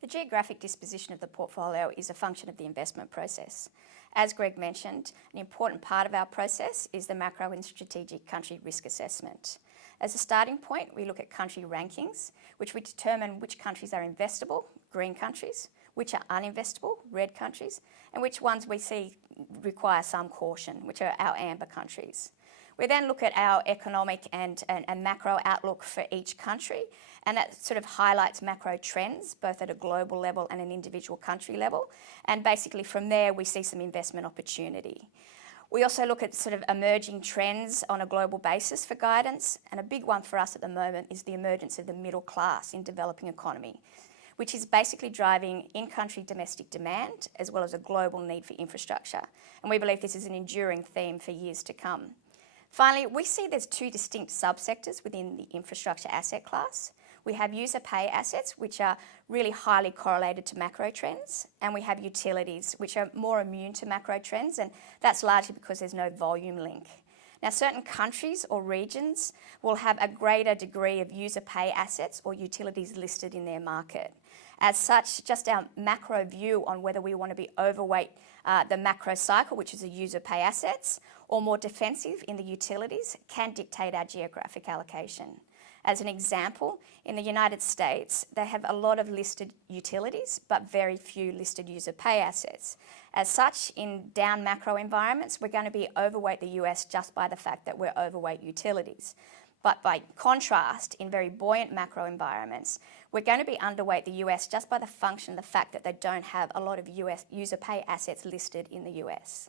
The geographic disposition of the portfolio is a function of the investment process. As Greg mentioned, an important part of our process is the macro and strategic country risk assessment. As a starting point, we look at country rankings, which we determine which countries are investable, green countries, which are uninvestable, red countries, and which ones we see require some caution, which are our amber countries. We then look at our economic and macro outlook for each country, and that sort of highlights macro trends, both at a global level and an individual country level. And basically from there, we see some investment opportunity. We also look at sort of emerging trends on a global basis for guidance, and a big one for us at the moment is the emergence of the middle class in developing economy, which is basically driving in-country domestic demand as well as a global need for infrastructure. And we believe this is an enduring theme for years to come. Finally, we see there's two distinct subsectors within the infrastructure asset class. We have user pay assets, which are really highly correlated to macro trends, and we have utilities, which are more immune to macro trends, and that's largely because there's no volume link. Now, certain countries or regions will have a greater degree of user pay assets or utilities listed in their market. As such, just our macro view on whether we want to be overweight the macro cycle, which is the user pay assets, or more defensive in the utilities, can dictate our geographic allocation. As an example, in the United States, they have a lot of listed utilities, but very few listed user pay assets. As such, in down macro environments, we're going to be overweight the US just by the fact that we're overweight utilities. But by contrast, in very buoyant macro environments, we're going to be underweight the US just by the fact that they don't have a lot of US user pay assets listed in the US.